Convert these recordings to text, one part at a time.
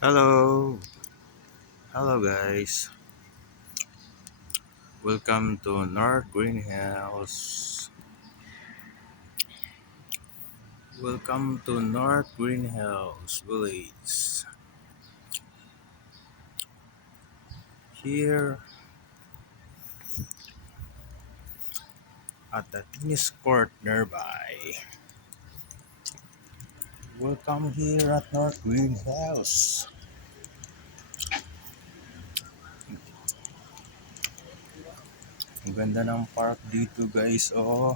Hello, hello guys. Welcome to North Greenhouse. Welcome to North Greenhouse Village. Here at the tennis court nearby. Welcome here at North Greenhouse. Ang ganda ng park dito guys. Oh,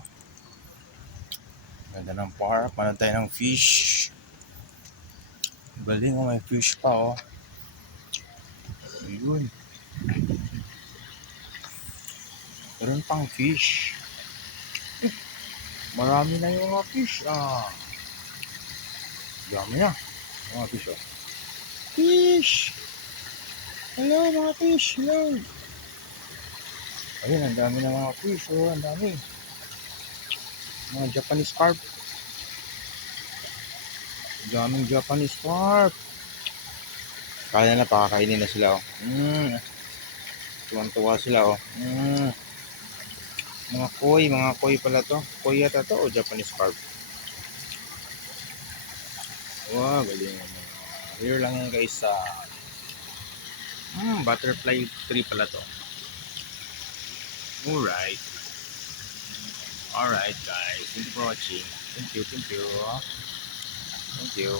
ganda ng park. Meron tayo ng fish. Galing oh, may fish pa oh. Ayun. Meron pang fish. Marami na yung mga fish. Dami na. Mga fish oh. Fish! Hello mga fish! Hello! Ayun, ang dami ng mga fish oh. Ang dami. Mga Japanese carp. Ang daming Japanese carp. Kaya na, pakakainin na sila oh. Tuwan-tuwa sila oh. Mga koi pala to. Koi yata to o Japanese carp. Wow, galing. Here lang yan guys sa butterfly tree pala to. Alright. Alright guys. Thank you for watching. Thank you. Thank you.